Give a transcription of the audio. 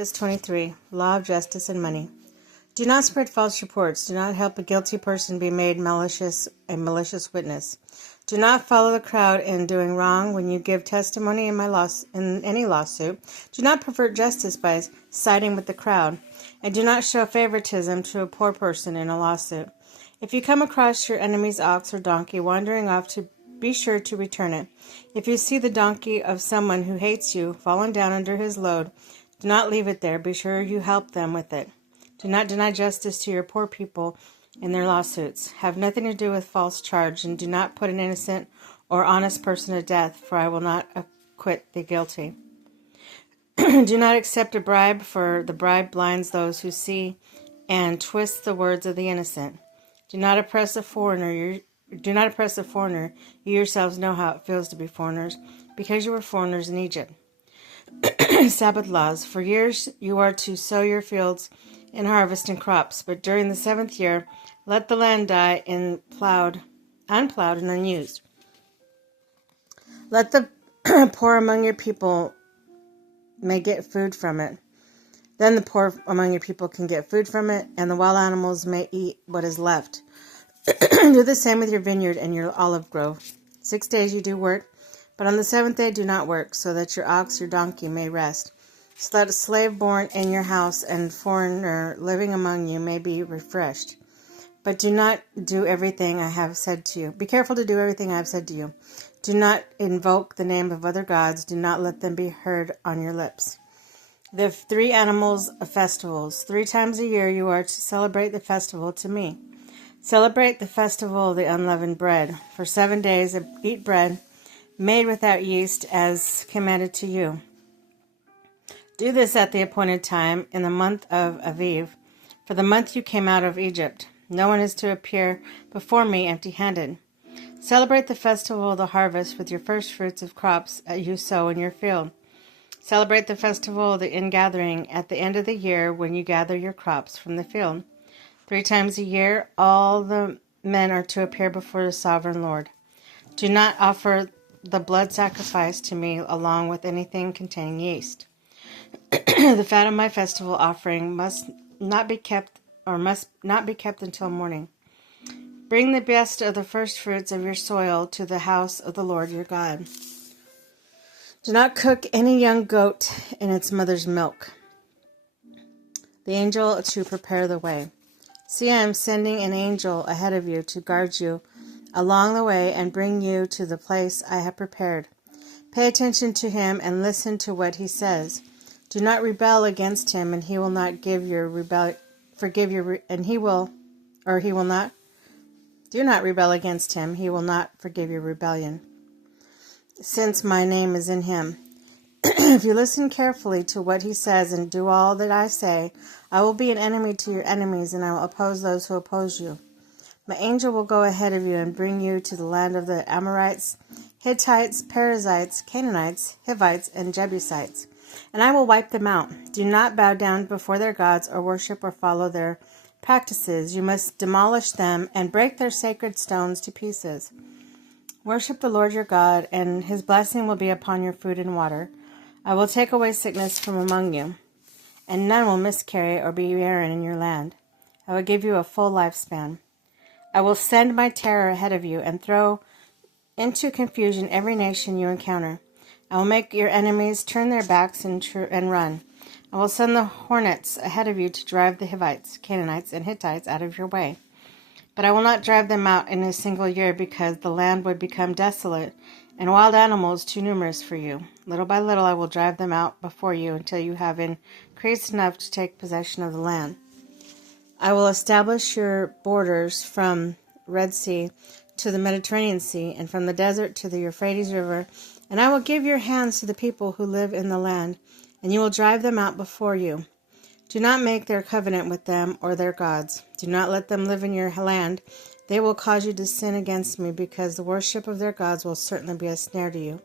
Verse 23. Law of justice and money. Do not spread false reports. Do not help a guilty person be made a malicious witness. Do not follow the crowd in doing wrong when you give testimony in any lawsuit. Do not pervert justice by siding with the crowd. And do not show favoritism to a poor person in a lawsuit. If you come across your enemy's ox or donkey wandering off, be sure to return it. If you see the donkey of someone who hates you fallen down under his load, do not leave it there. Be sure you help them with it. Do not deny justice to your poor people in their lawsuits. Have nothing to do with false charge, and do not put an innocent or honest person to death, for I will not acquit the guilty. Do not accept a bribe, for the bribe blinds those who see and twists the words of the innocent. Do not oppress a foreigner. You yourselves know how it feels to be foreigners, because you were foreigners in Egypt. Sabbath laws. For years you are to sow your fields and harvest and crops, but during the 7th year, let the land die unplowed and unused. Let the poor among your people may get food from it. Then the poor among your people can get food from it, and the wild animals may eat what is left. Do the same with your vineyard and your olive grove. 6 days you do work, but on the 7th day do not work, so that your ox or donkey may rest. So that a slave born in your house and foreigner living among you may be refreshed. But do not do everything I have said to you. Be careful to do everything I have said to you. Do not invoke the name of other gods. Do not let them be heard on your lips. The 3 animals of festivals. 3 times a year you are to celebrate the festival to me. Celebrate the festival of the unleavened bread. For 7 days eat bread made without yeast as commanded to you. Do this at the appointed time in the month of Aviv, for the month you came out of Egypt. No one is to appear before me empty-handed. Celebrate the festival of the harvest with your first fruits of crops you sow in your field. Celebrate the festival of the ingathering at the end of the year when you gather your crops from the field. 3 times a year all the men are to appear before the sovereign Lord. Do not offer the blood sacrifice to me along with anything containing yeast. The fat of my festival offering must not be kept until morning. Bring the best of the first fruits of your soil to the house of the Lord your God. Do not cook any young goat in its mother's milk. The angel to prepare the way. See, I am sending an angel ahead of you to guard you along the way and bring you to the place I have prepared. Pay attention to him and listen to what he says. Do not rebel against him, and he will not Do not rebel against him. He will not forgive your rebellion, since my name is in him. If you listen carefully to what he says and do all that I say, I will be an enemy to your enemies, and I will oppose those who oppose you. My angel will go ahead of you and bring you to the land of the Amorites, Hittites, Perizzites, Canaanites, Hivites, and Jebusites, and I will wipe them out. Do not bow down before their gods or worship or follow their practices. You must demolish them and break their sacred stones to pieces. Worship the Lord your God, and his blessing will be upon your food and water. I will take away sickness from among you, and none will miscarry or be barren in your land. I will give you a full lifespan. I will send my terror ahead of you and throw into confusion every nation you encounter. I will make your enemies turn their backs and run. I will send the hornets ahead of you to drive the Hivites, Canaanites, and Hittites out of your way. But I will not drive them out in a single year, because the land would become desolate and wild animals too numerous for you. Little by little I will drive them out before you until you have increased enough to take possession of the land. I will establish your borders from Red Sea to the Mediterranean Sea, and from the desert to the Euphrates River, and I will give your hands to the people who live in the land, and you will drive them out before you. Do not make their covenant with them or their gods. Do not let them live in your land. They will cause you to sin against me, because the worship of their gods will certainly be a snare to you.